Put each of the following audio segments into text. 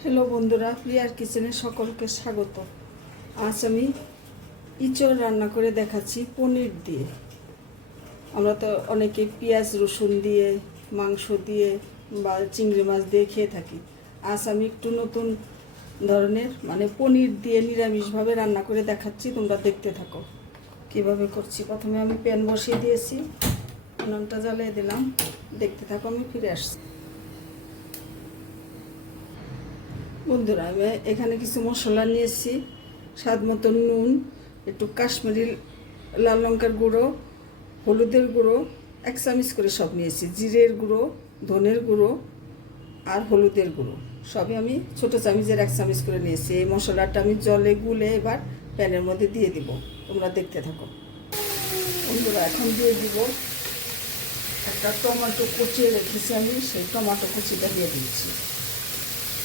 Hello বন্ধুরা, প্রিয়ার কিচেনে সকলকে স্বাগত। আজ আমি ইঁচড় রান্না করে দেখাচ্ছি পনির দিয়ে। আমরা তো অনেকে পেঁয়াজ রসুন দিয়ে, মাংস দিয়ে বা চিংড়ি মাছ দিয়ে খেয়ে থাকি। আজ আমি একটু নতুন ধরনের পনির দিয়ে নিরামিষভাবে রান্না করে দেখাচ্ছি। তোমরা দেখতে থাকো কীভাবে করছি। প্রথমে আমি প্যান বসিয়ে দিয়েছি, উনুনটা জ্বালিয়ে দিলাম। দেখতে থাকো, আমি ফিরে আসছি। বন্ধুরা, আমি এখানে কিছু মশলা নিয়েছি। স্বাদ মতো নুন, একটু কাশ্মীরি লাল লঙ্কার গুঁড়ো, হলুদের গুঁড়ো 1 চামচ করে সব নিয়েছি, জিরের গুঁড়ো, ধনের গুঁড়ো আর হলুদের গুঁড়ো সবই আমি ছোটো চামচের 1 চামচ করে নিয়েছি। এই মশলাটা আমি জলে গুলে এবার প্যানের মধ্যে দিয়ে দিব। তোমরা দেখতে থাকো বন্ধুরা। এখন দিয়ে দিব একটা টমেটো কুচিয়ে রেখেছি আমি, সেই টমেটো কুচিটা দিয়ে দিচ্ছি।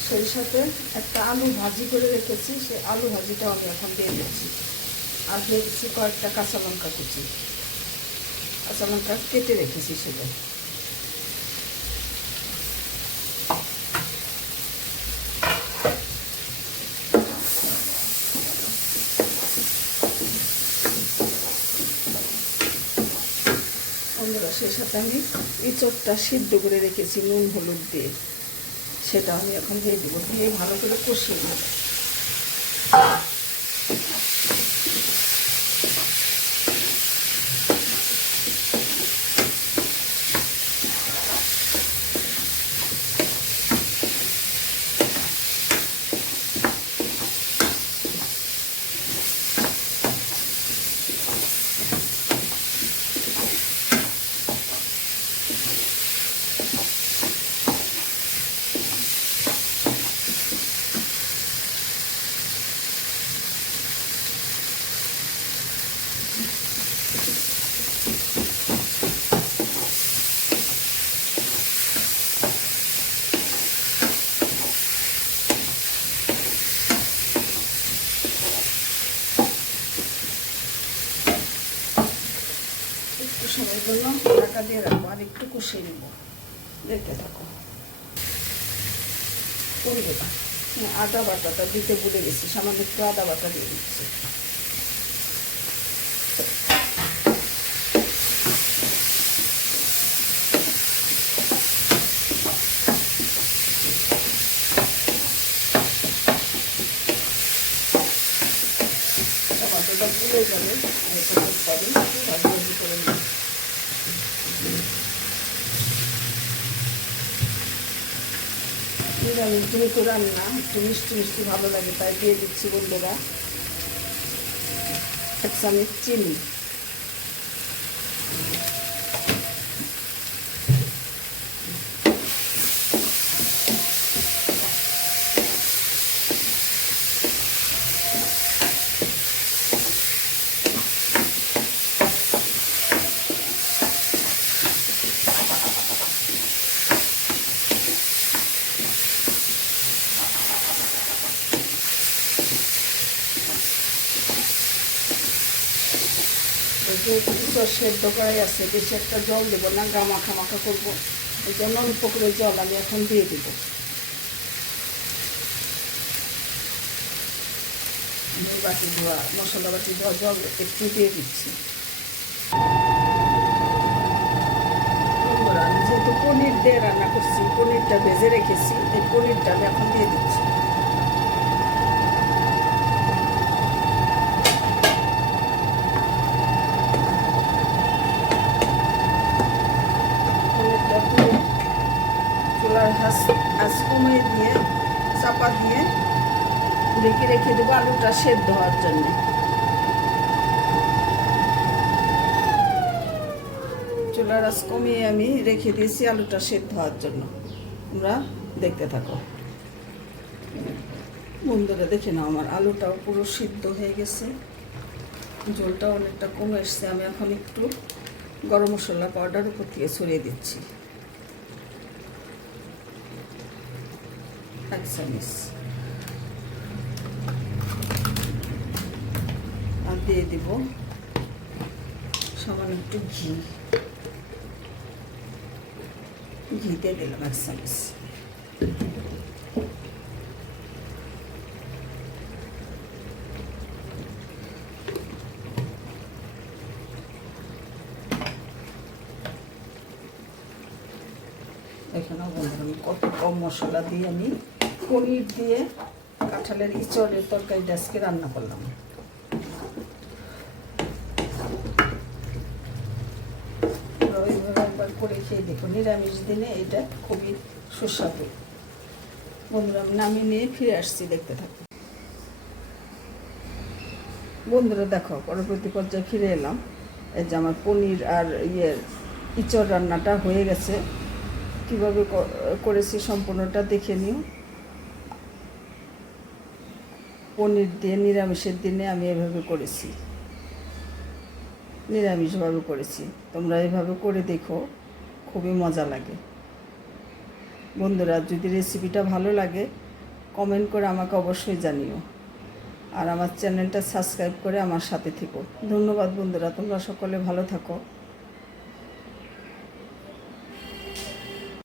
সেই সাথে একটা আলু ভাজি করে রেখেছি, সেই আলু ভাজিটাও আমি এখন দিয়ে দিচ্ছি। আর দিয়ে দিচ্ছি কয়েকটা কাঁচা লঙ্কা কুচি, কাঁচা লঙ্কা কেটে রেখেছি সেটা। বন্ধুরা, সেই সাথে আমি ইঁচড়টা সিদ্ধ করে রেখেছি নুন হলুদ দিয়ে, সেটা আমি এখন দিয়ে দেবো। দিয়ে ভালো করে কষিয়ে নেব। একটু সময় জন্য ঢাকা দিয়ে রাখবো, আর একটু কষিয়ে নেব। দেখতে থাকো। করবে আদা বাটাটা দিতে ভুলে গেছি, সামান্য একটু আদা বাটা দিয়ে দিচ্ছি। টমাটোটা ভুলে যাবে, ভাজি করে নেব। নিরামিষ যেহেতু রান্না, একটু মিষ্টি মিষ্টি ভালো লাগে, তাই দিয়ে দিচ্ছি বন্ধুরা 1 চামচ চিনি। যেহেতু ইঁচড় সেদ্ধ করাই আছে, বেশি একটা জল দেবো না, গামাখা মাখা করবো। এই জন্য অল্প করে জল আমি এখন দিয়ে দেব। বাটি ধোয়া মশলা বাটি ধোয়া জল একটু দিয়ে দিচ্ছি। আমি যেহেতু পনির দিয়ে রান্না করছি, পনিরটা ভেজে রেখেছি, এই পনিরটা আমি এখন দিয়ে দিচ্ছি। চুলার আঁচ কমিয়ে দিয়ে চাপা দিয়ে রেখে দেবো আলুটা সেদ্ধ হওয়ার জন্য। চুলার আঁচ কমিয়ে আমি রেখে দিয়েছি আলুটা সেদ্ধ হওয়ার জন্য। তোমরা দেখতে থাকো বন্ধুরা। দেখে নাও, আমার আলুটাও পুরো সিদ্ধ হয়ে গেছে, ঝোলটা অনেকটা কমে এসছে। আমি এখন একটু গরম মশলা পাউডার উপর থেকে ছড়িয়ে দিচ্ছি 1 চামচ। আর দিয়ে দিব সামান্য একটু ঘি। ঘিতে দিলাম 1 চামচ। এখানেও বন্ধুরা আমি কত কম মশলা দিয়ে আমি পনির দিয়ে কাঁঠালের ইঁচড়ের তরকারিটা আজকে রান্না করলাম। ওইভাবে একবার করে খেয়ে দেখো, নিরামিষ দিনে এটা খুবই সুস্বাদু। বন্ধুরা আমি নামিয়ে নিয়ে ফিরে আসছি, দেখতে থাকো। বন্ধুরা দেখো, পরবর্তী পর্যায়ে ফিরে এলাম। এই যে আমার পনির আর ইঁচড় রান্নাটা হয়ে গেছে। কীভাবে করেছি সম্পূর্ণটা দেখে নিও। পনির দিয়ে নিরামিষের দিনে আমি এভাবে করেছি, নিরামিষভাবে করেছি। তোমরা এভাবে করে দেখো, খুবই মজা লাগে। বন্ধুরা যদি রেসিপিটা ভালো লাগে কমেন্ট করে আমাকে অবশ্যই জানিও, আর আমার চ্যানেলটা সাবস্ক্রাইব করে আমার সাথে থেকো। ধন্যবাদ বন্ধুরা, তোমরা সকলে ভালো থাকো।